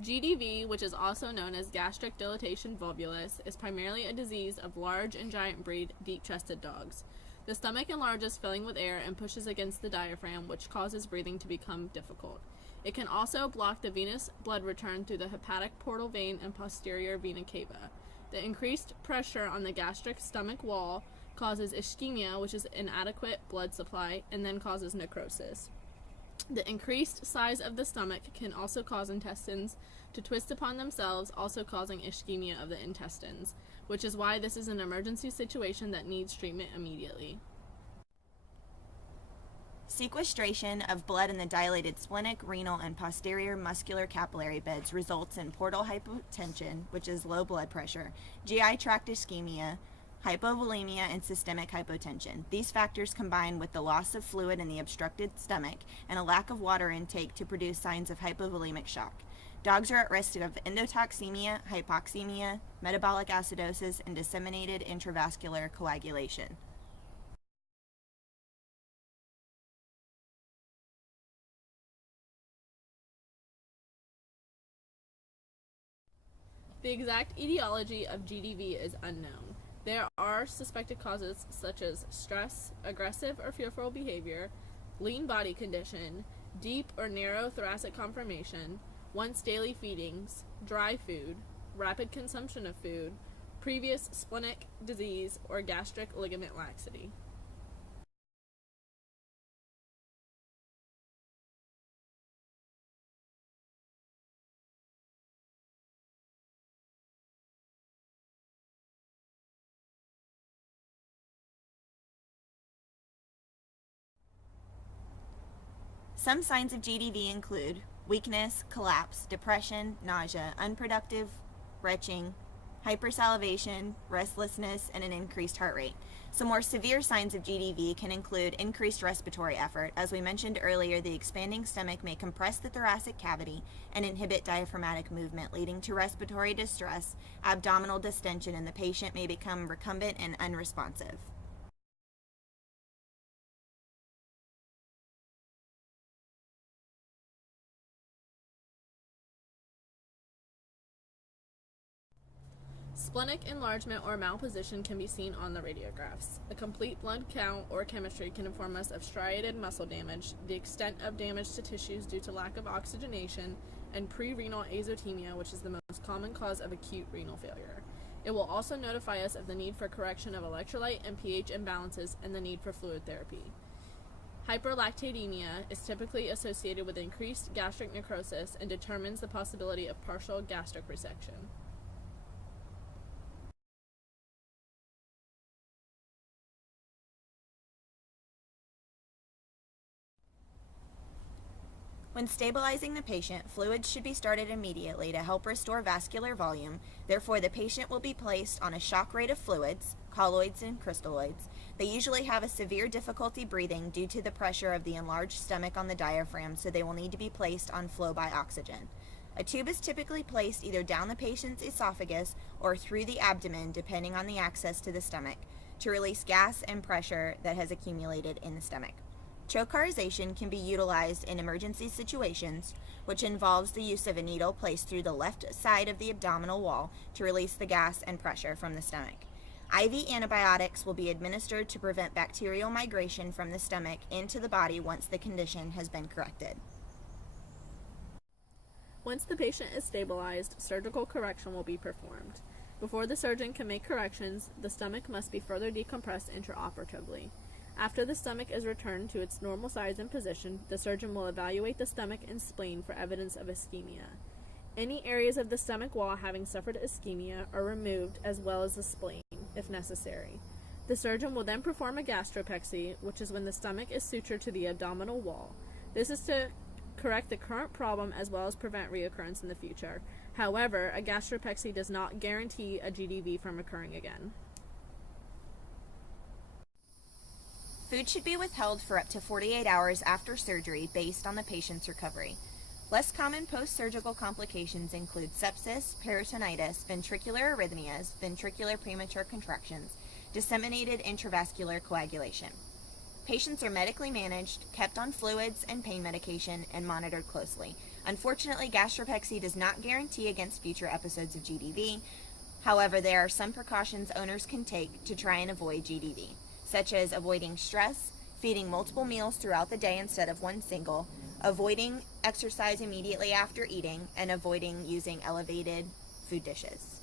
GDV, which is also known as gastric dilatation volvulus, is primarily a disease of large and giant breed deep-chested dogs. The stomach enlarges, filling with air, and pushes against the diaphragm, which causes breathing to become difficult. It can also block the venous blood return through the hepatic portal vein and posterior vena cava. The increased pressure on the gastric stomach wall causes ischemia, which is inadequate blood supply, and then causes necrosis. The increased size of the stomach can also cause intestines to twist upon themselves, also causing ischemia of the intestines, which is why this is an emergency situation that needs treatment immediately. Sequestration of blood in the dilated splenic, renal, and posterior muscular capillary beds results in portal hypotension, which is low blood pressure, GI tract ischemia, hypovolemia, and systemic hypotension. These factors combine with the loss of fluid in the obstructed stomach and a lack of water intake to produce signs of hypovolemic shock. Dogs are at risk of endotoxemia, hypoxemia, metabolic acidosis, and disseminated intravascular coagulation. The exact etiology of GDV is unknown. There are suspected causes such as stress, aggressive or fearful behavior, lean body condition, deep or narrow thoracic conformation, once daily feedings, dry food, rapid consumption of food, previous splenic disease, or gastric ligament laxity. Some signs of GDV include weakness, collapse, depression, nausea, unproductive retching, hypersalivation, restlessness, and an increased heart rate. Some more severe signs of GDV can include increased respiratory effort. As we mentioned earlier, the expanding stomach may compress the thoracic cavity and inhibit diaphragmatic movement, leading to respiratory distress, abdominal distension, and the patient may become recumbent and unresponsive. Splenic enlargement or malposition can be seen on the radiographs. A complete blood count or chemistry can inform us of striated muscle damage, the extent of damage to tissues due to lack of oxygenation, and pre-renal azotemia, which is the most common cause of acute renal failure. It will also notify us of the need for correction of electrolyte and pH imbalances and the need for fluid therapy. Hyperlactatemia is typically associated with increased gastric necrosis and determines the possibility of partial gastric resection. When stabilizing the patient, fluids should be started immediately to help restore vascular volume. Therefore, the patient will be placed on a shock rate of fluids, colloids and crystalloids. They usually have a severe difficulty breathing due to the pressure of the enlarged stomach on the diaphragm, so they will need to be placed on flow by oxygen. A tube is typically placed either down the patient's esophagus or through the abdomen, depending on the access to the stomach, to release gas and pressure that has accumulated in the stomach. Trocarization can be utilized in emergency situations, which involves the use of a needle placed through the left side of the abdominal wall to release the gas and pressure from the stomach. IV antibiotics will be administered to prevent bacterial migration from the stomach into the body once the condition has been corrected. Once the patient is stabilized, surgical correction will be performed. Before the surgeon can make corrections, the stomach must be further decompressed intraoperatively. After the stomach is returned to its normal size and position, the surgeon will evaluate the stomach and spleen for evidence of ischemia. Any areas of the stomach wall having suffered ischemia are removed, as well as the spleen, if necessary. The surgeon will then perform a gastropexy, which is when the stomach is sutured to the abdominal wall. This is to correct the current problem as well as prevent reoccurrence in the future. However, a gastropexy does not guarantee a GDV from occurring again. Food should be withheld for up to 48 hours after surgery based on the patient's recovery. Less common post-surgical complications include sepsis, peritonitis, ventricular arrhythmias, ventricular premature contractions, disseminated intravascular coagulation. Patients are medically managed, kept on fluids and pain medication, and monitored closely. Unfortunately, gastropexy does not guarantee against future episodes of GDV. However, there are some precautions owners can take to try and avoid GDV, such as avoiding stress, feeding multiple meals throughout the day instead of one single, avoiding exercise immediately after eating, and avoiding using elevated food dishes.